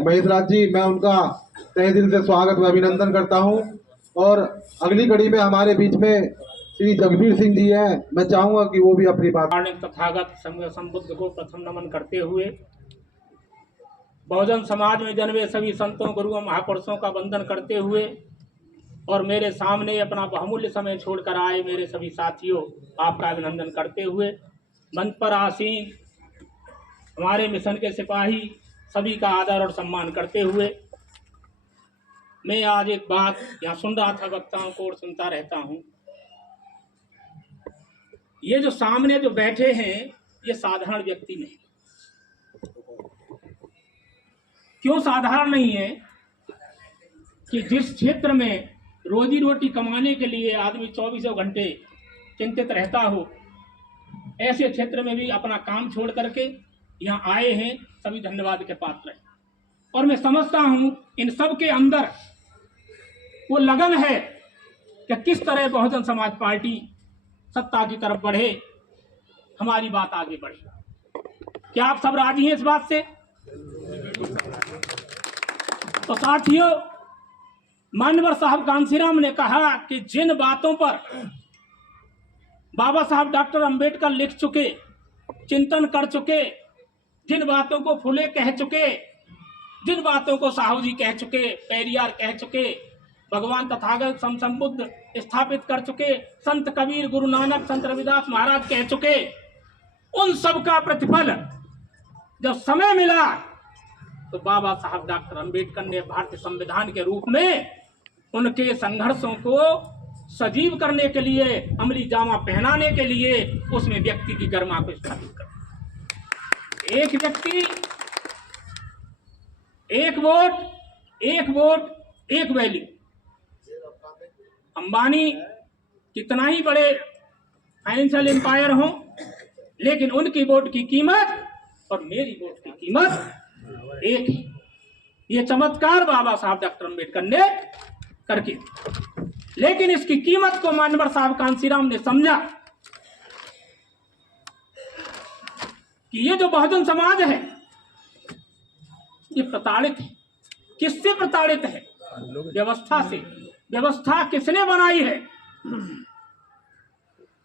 महेश राज जी, मैं उनका तहे दिल से स्वागत व अभिनंदन करता हूं। और अगली कड़ी में हमारे बीच में श्री जगबीर सिंह जी हैं। मैं चाहूंगा कि वो भी अपनी बात। तथागत संबुद्ध को प्रथम नमन करते हुए बहुजन समाज में जन्मे सभी संतों, गुरुओं, महापुरुषों का वंदन करते हुए और मेरे सामने अपना बहुमूल्य समय छोड़कर आए मेरे सभी साथियों, आपका अभिनंदन करते हुए मंच पर आसीन हमारे मिशन के सिपाही सभी का आदर और सम्मान करते हुए मैं आज एक बात यहाँ सुन रहा था, वक्ताओं को और सुनता रहता हूँ। ये जो सामने जो बैठे हैं ये साधारण व्यक्ति नहीं। क्यों साधारण नहीं है? कि जिस क्षेत्र में रोजी रोटी कमाने के लिए आदमी 24 घंटे चिंतित रहता हो, ऐसे क्षेत्र में भी अपना काम छोड़ करके यहाँ आए हैं, सभी धन्यवाद के पात्र हैं। और मैं समझता हूँ इन सब के अंदर वो लगन है कि किस तरह बहुजन समाज पार्टी सत्ता की तरफ बढ़े, हमारी बात आगे बढ़े। क्या आप सब राजी हैं इस बात से? तो साथियों, मान्यवर साहब कांसीराम ने कहा कि जिन बातों पर बाबा साहब डॉक्टर अंबेडकर लिख चुके, चिंतन कर चुके, जिन बातों को फुले कह चुके, जिन बातों को साहू जी कह चुके, पेरियार कह चुके, भगवान तथागत संबुद्ध स्थापित कर चुके, संत कबीर, गुरु नानक, संत रविदास महाराज कह चुके, उन सब का प्रतिफल जब समय मिला तो बाबा साहब डॉक्टर अंबेडकर ने भारतीय संविधान के रूप में उनके संघर्षों को सजीव करने के लिए, अमली जामा पहनाने के लिए उसमें व्यक्ति की गरिमा को स्थापित कर। एक व्यक्ति, एक वोट, एक वोट, एक वैल्यू। अंबानी कितना ही बड़े फाइनेंशियल एम्पायर हों, लेकिन उनकी वोट की कीमत और मेरी वोट की कीमत एक ही। ये चमत्कार बाबा साहब डॉक्टर अंबेडकर ने करके, लेकिन इसकी कीमत को मान्यवर साहब कांसीराम ने समझा कि ये जो बहुजन समाज है ये प्रताड़ित है। किससे प्रताड़ित है? व्यवस्था से। व्यवस्था किसने बनाई है?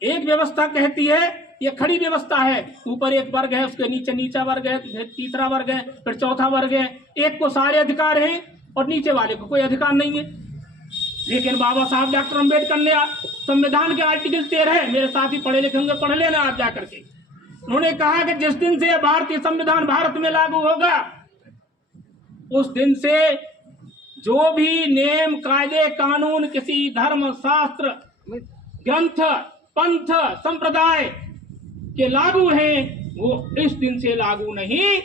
एक व्यवस्था कहती है ये खड़ी व्यवस्था है, ऊपर एक वर्ग है, उसके नीचे नीचा वर्ग है, फिर तीसरा वर्ग है, फिर चौथा वर्ग है, एक को सारे अधिकार हैं और नीचे वाले को कोई अधिकार नहीं है। लेकिन बाबा साहब डॉक्टर अंबेडकर ने संविधान के आर्टिकल 13, मेरे साथी पढ़े लिखे होंगे, पढ़ लेना आप जाकर के, उन्होंने कहा कि जिस दिन से भारतीय संविधान भारत में लागू होगा उस दिन से जो भी नियम, कायदे, कानून किसी धर्म, शास्त्र, ग्रंथ, पंथ, संप्रदाय के लागू हैं वो इस दिन से लागू नहीं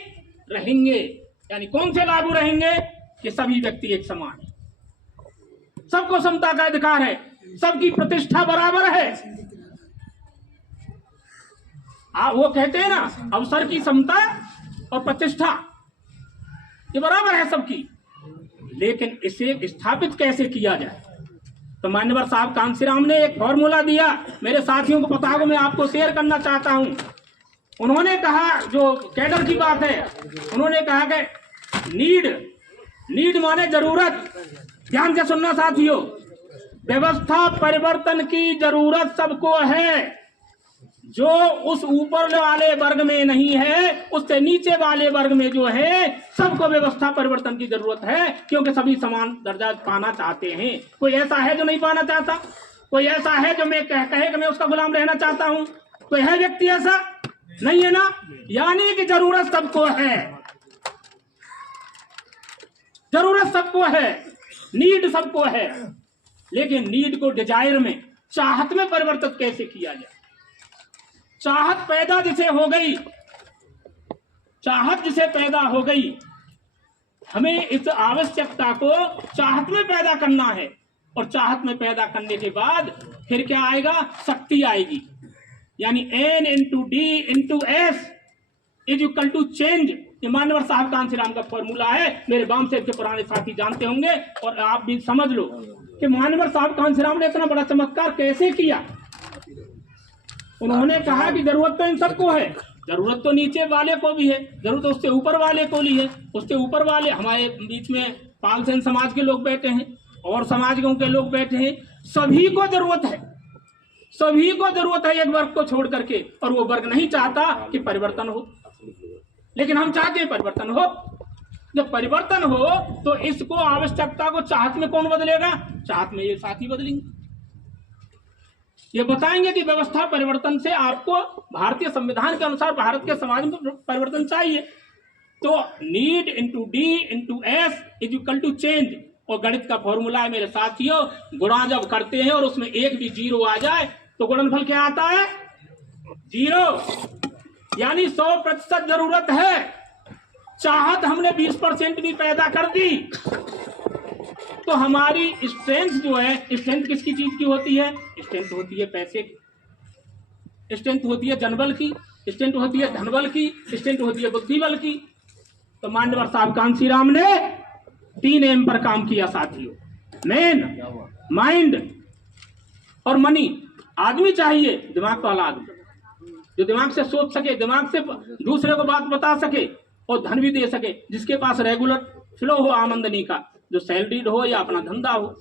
रहेंगे। यानी कौन से लागू रहेंगे? कि सभी व्यक्ति एक समान है, सबको समता का अधिकार है, सबकी प्रतिष्ठा बराबर है। वो कहते हैं ना, अवसर की समता और प्रतिष्ठा ये बराबर है सबकी। लेकिन इसे स्थापित कैसे किया जाए? तो मान्यवर साहब कांसीराम ने एक फॉर्मूला दिया, मेरे साथियों को पता हो, मैं आपको शेयर करना चाहता हूं। उन्होंने कहा, जो कैडर की बात है, उन्होंने कहा कि नीड माने जरूरत। ध्यान से सुनना साथियों, व्यवस्था परिवर्तन की जरूरत सबको है। जो उस ऊपर वाले वर्ग में नहीं है, उससे नीचे वाले वर्ग में जो है, सबको व्यवस्था परिवर्तन की जरूरत है, क्योंकि सभी समान दर्जा पाना चाहते हैं। कोई ऐसा है जो नहीं पाना चाहता? कोई ऐसा है जो मैं कहे कि मैं उसका गुलाम रहना चाहता हूं? कोई है व्यक्ति ऐसा? नहीं है ना। यानी कि जरूरत सबको है, जरूरत सबको है, नीड सबको है। लेकिन नीड को डिजायर में, चाहत में परिवर्तित कैसे किया जाए? चाहत पैदा जिसे हो गई, चाहत जिसे पैदा हो गई, हमें इस आवश्यकता को चाहत में पैदा करना है। और चाहत में पैदा करने के बाद फिर क्या आएगा? शक्ति आएगी। यानी N into D into S is equal to change. ये मान्यवर साहब कांसीराम का फॉर्मूला है, मेरे वाम से के पुराने साथी जानते होंगे और आप भी समझ लो कि मान्यवर साहब कांसीराम ने इतना बड़ा चमत्कार कैसे किया। उन्होंने कहा कि जरूरत तो इन सबको है, जरूरत तो नीचे वाले को भी है, जरूरत उससे ऊपर वाले को भी है। उससे ऊपर वाले हमारे बीच में पालसेन समाज के लोग बैठे हैं और समाजों के लोग बैठे हैं, सभी को जरूरत है, सभी को जरूरत है एक वर्ग को छोड़ करके। और वो वर्ग नहीं चाहता कि परिवर्तन हो, लेकिन हम चाहते हैं परिवर्तन हो। जब परिवर्तन हो तो इसको आवश्यकता को चाहत में कौन बदलेगा? चाहत में ये साथी बदलेंगे, ये बताएंगे कि व्यवस्था परिवर्तन से आपको भारतीय संविधान के अनुसार भारत के समाज में परिवर्तन चाहिए। तो need into D into S is equal to change. और गणित का फॉर्मूला है मेरे साथियों, गुणा जब करते हैं और उसमें एक भी जीरो आ जाए तो गुणनफल क्या आता है? जीरो। यानी 100% जरूरत है, चाहत हमने 20% भी पैदा कर दी तो हमारी स्ट्रेंथ जो है, स्ट्रेंथ किसकी चीज की होती है? स्ट्रेंथ होती है पैसे की, स्ट्रेंथ होती है जनबल की, स्ट्रेंथ होती है धनबल की, स्ट्रेंथ होती है बुद्धिबल की। तो मान्यवर साहब कांसीराम ने 3 एम पर काम किया साथियों, मैन, माइंड और मनी। आदमी चाहिए दिमाग वाला आदमी, जो दिमाग से सोच सके, दिमाग से दूसरे को बात बता सके और धन भी दे सके, जिसके पास रेगुलर फ्लो हो आमदनी का, जो सैलरीड हो या अपना धंधा हो।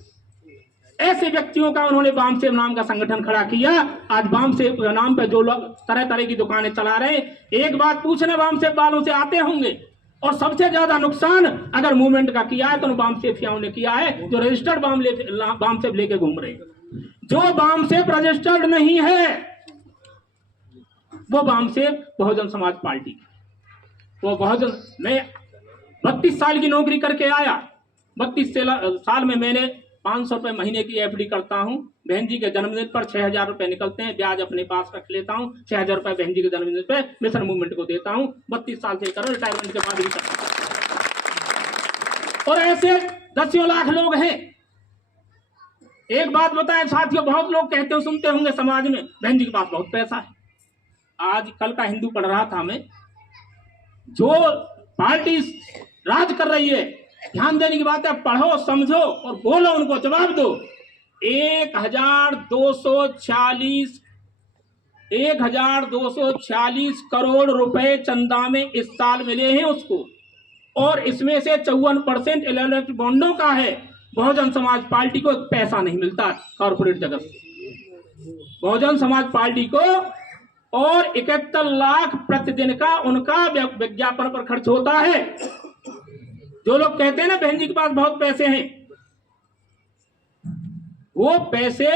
ऐसे व्यक्तियों का उन्होंने वामसेव नाम का संगठन खड़ा किया। आज वामसेव नाम पे जो लोग तरह तरह की दुकानें चला रहे, एक बात पूछने वामसेव वालों से आते होंगे, और सबसे ज्यादा नुकसान अगर मूवमेंट का किया है तो वामसेवियों ने किया है, जो रजिस्टर्ड वामसेव लेके घूम रहे हैं। जो वामसेव रजिस्टर्ड नहीं है वो वामसेव बहुजन समाज पार्टी, वो बहुजन। मैं 32 साल की नौकरी करके आया, 32 साल में मैंने 500 रुपए महीने की एफडी करता हूं। बहन जी के जन्मदिन पर 6000 रुपए निकलते हैं, ब्याज अपने पास रख लेता हूं। 6000 रुपए बहन जी के जन्मदिन पे मिशन मूवमेंट को देता हूं। 32 साल से करो, रिटायरमेंट के बाद भी करता हूं। और ऐसे दसियों लाख लोग हैं। एक बात बताएं साथियों, बहुत लोग कहते हो, सुनते होंगे समाज में, बहन जी के पास बहुत पैसा है। आज कल का हिंदू पढ़ रहा था मैं, जो पार्टी राज कर रही है, ध्यान देने की बात है, पढ़ो समझो और बोलो, उनको जवाब दो। 1246 करोड़ रुपए चंदा में इस साल मिले हैं उसको, और इसमें से 54% इलेक्ट्रॉनिक बॉन्डों का है। बहुजन समाज पार्टी को पैसा नहीं मिलता कॉर्पोरेट जगत से, बहुजन समाज पार्टी को, और 71 लाख प्रतिदिन का उनका विज्ञापन पर खर्च होता है। जो लोग कहते हैं ना बहन जी के पास बहुत पैसे हैं, वो पैसे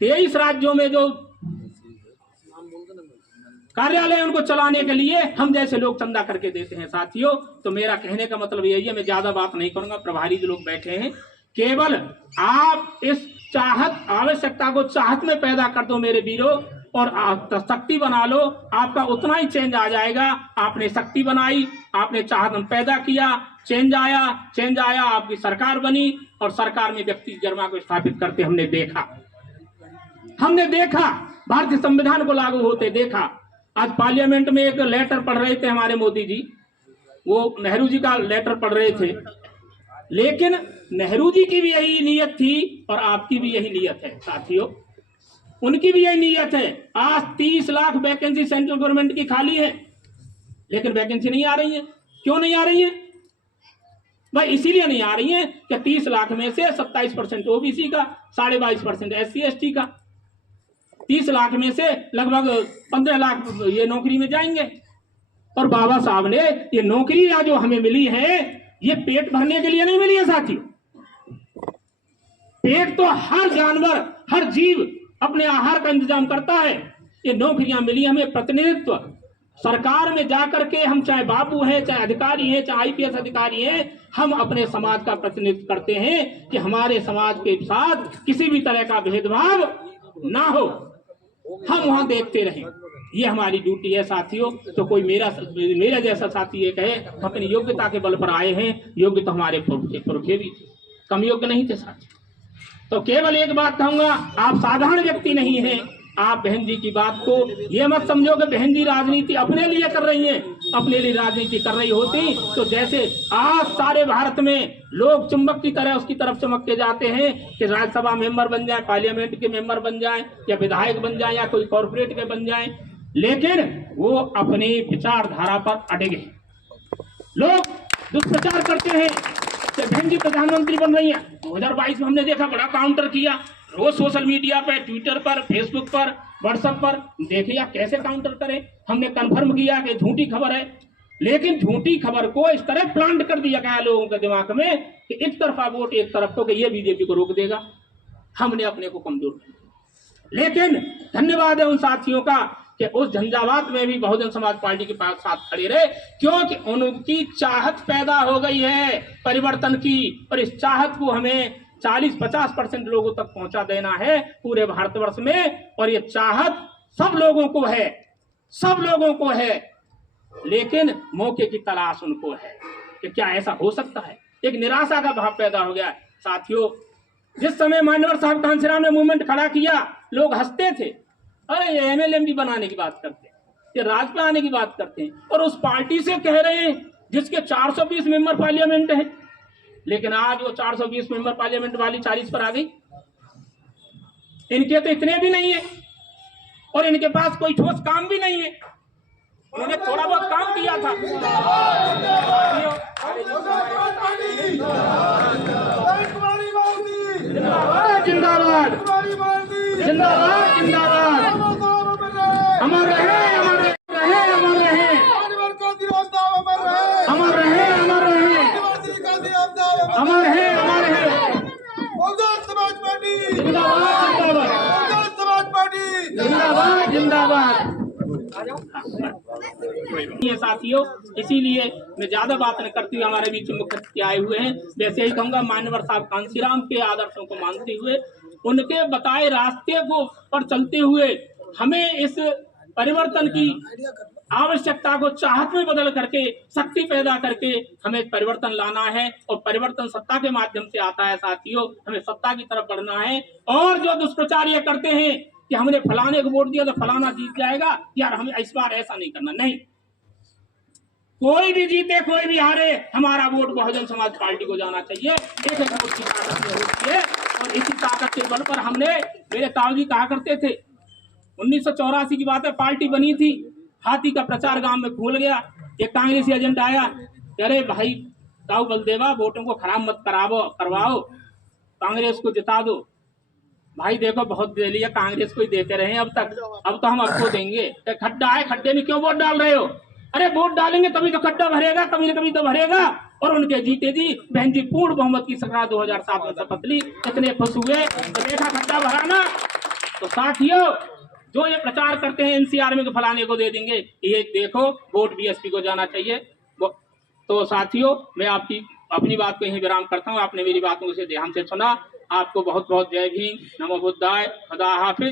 23 राज्यों में जो कार्यालय उनको चलाने के लिए हम जैसे लोग चंदा करके देते हैं साथियों। तो मेरा कहने का मतलब यही है, मैं ज्यादा बात नहीं करूंगा, प्रभारी जो लोग बैठे हैं, केवल आप इस चाहत, आवश्यकता को चाहत में पैदा कर दो मेरे वीरों, और शक्ति बना लो, आपका उतना ही चेंज आ जाएगा। आपने शक्ति बनाई, आपने चाहत में पैदा किया, चेंज आया, आपकी सरकार बनी, और सरकार में व्यक्ति गर्मा को स्थापित करते हमने देखा, भारतीय संविधान को लागू होते देखा। आज पार्लियामेंट में एक लेटर पढ़ रहे थे हमारे मोदी जी, वो नेहरू जी का लेटर पढ़ रहे थे, लेकिन नेहरू जी की भी यही नीयत थी और आपकी भी यही नीयत है साथियों, उनकी भी यही नीयत है। आज 30 लाख वैकेंसी सेंट्रल गवर्नमेंट की खाली है, लेकिन वैकेंसी नहीं आ रही है। क्यों नहीं आ रही है भाई? इसीलिए नहीं आ रही है कि 30 लाख में से 27% ओबीसी का, 22.5% SC ST का, 30 लाख में से लगभग 15 लाख ये नौकरी में जाएंगे। और बाबा साहब ने ये नौकरियां जो हमें मिली है, ये पेट भरने के लिए नहीं मिली है साथियों। पेट तो हर जानवर, हर जीव अपने आहार का इंतजाम करता है। ये नौकरियां मिली हमें प्रतिनिधित्व, सरकार में जाकर के हम चाहे बाबू हैं, चाहे अधिकारी हैं, चाहे IPS अधिकारी हैं, हम अपने समाज का प्रतिनिधित्व करते हैं कि हमारे समाज के साथ किसी भी तरह का भेदभाव ना हो, हम वहां देखते रहें। ये हमारी ड्यूटी है साथियों। तो कोई मेरा जैसा साथी ये कहे अपनी योग्यता के बल पर आए हैं, योग्य तो हमारे पुरखे भी थे, कम योग्य नहीं थे साथी। तो केवल एक बात कहूंगा, आप साधारण व्यक्ति नहीं हैं। आप बहन जी की बात को ये मत समझो कि बहन जी राजनीति अपने लिए कर रही हैं। अपने लिए राजनीति कर रही होती तो जैसे आज सारे भारत में लोग चुंबक की तरह उसकी तरफ चमक के जाते हैं कि राज्यसभा मेंबर बन जाए, पार्लियामेंट के मेंबर बन जाए, या विधायक बन जाए, या कोई कॉर्पोरेट के बन जाए, लेकिन वो अपनी विचारधारा पर अड़े हैं। लोग दुष्प्रचार करते हैं कि बहन जी प्रधानमंत्री बन रही है। 2022 में हमने देखा, बड़ा काउंटर किया, रोज सोशल मीडिया पे, ट्विटर पर, फेसबुक पर, व्हाट्सएप पर देखिए कैसे काउंटर करें। हमने कंफर्म किया कि झूठी खबर है, लेकिन झूठी खबर को इस तरह प्लांट कर दिया गया लोगों के दिमाग में कि एक तरफा वोट एक तरफ को, कि ये बीजेपी को रोक देगा। हमने अपने को कमजोर किया। लेकिन धन्यवाद है उन साथियों का कि उस झंझावात में भी बहुजन समाज पार्टी के पास साथ खड़े रहे, क्योंकि उनकी चाहत पैदा हो गई है परिवर्तन की, और इस चाहत को हमें 40-50% लोगों तक पहुंचा देना है पूरे भारतवर्ष में। और ये चाहत सब लोगों को है, सब लोगों को है, लेकिन मौके की तलाश उनको है कि क्या ऐसा हो सकता है। एक निराशा का भाव पैदा हो गया साथियों। जिस समय मान्यवर साहब कांसीराम ने मूवमेंट खड़ा किया, लोग हंसते थे, अरे ये MLM बनाने की बात करते हैं, ये राज पे आने की बात करते हैं, और उस पार्टी से कह रहे हैं जिसके 420 मेंबर पार्लियामेंट हैं। लेकिन आज वो 420 मेंबर पार्लियामेंट वाली 40 पर आ गई। इनके तो इतने भी नहीं है, और इनके पास कोई ठोस काम भी नहीं है। उन्होंने थोड़ा बहुत काम किया था। जिंदाबाद जिंदाबाद जिंदाबाद, अमर रहे अमर रहे अमर रहे अमर रहे अमर रहे अमर है अमर है। समाज पार्टी जिंदाबाद जिंदाबाद। ये साथियों, इसीलिए मैं ज्यादा बात न करती हुए हमारे बीच मुख्य अतिथि आए हुए हैं। वैसे ही कहूंगा, मान्यवर साहब कांसीराम के आदर्शों को मानते हुए, उनके बताए रास्ते को पर चलते हुए, हमें इस परिवर्तन की आवश्यकता को चाहत में बदल करके, शक्ति पैदा करके हमें परिवर्तन लाना है। और परिवर्तन सत्ता के माध्यम से आता है साथियों। हमें सत्ता की तरफ बढ़ना है। और जो दुष्प्रचार ये करते हैं कि हमने फलाने को वोट दिया तो फलाना जीत जाएगा, यार हमें इस बार ऐसा नहीं करना। नहीं, कोई भी जीते कोई भी हारे, हमारा वोट बहुजन समाज पार्टी को जाना चाहिए। एक वोट की ताकत होती है, और इसी ताकत के बल पर हमने, मेरे ताऊजी कहा करते थे, 1984 की बात है, पार्टी बनी थी, हाथी का प्रचार गांव में खुल गया। एक कांग्रेसी एजेंट आया, अरे भाई ताऊ बलदेवा, वोटों को खराब मत करवाओ, कांग्रेस को जिता दो। भाई देखो, बहुत दे लिया, कांग्रेस को ही देते रहे अब तक, अब तो हम आपको देंगे। खड्डा है, खड्डे में क्यों वोट डाल रहे हो? अरे वोट डालेंगे तभी तो खड्डा भरेगा, कभी न कभी तो भरेगा। और उनके जीते जी बहन जी पूर्ण बहुमत की सरकार 2007 में शपथ ली। इतने खुश हुए तो देखा खड्डा भराना। तो साथियों, जो ये प्रचार करते हैं NCR में, तो फलाने को दे देंगे, ये देखो वोट BSP को जाना चाहिए। तो साथियों, मैं अपनी बात को यही विराम करता हूँ। आपने मेरी बातों से ध्यान से सुना। आपको बहुत बहुत जय भीम, नमो बुद्धाय, खुदा हाफिज।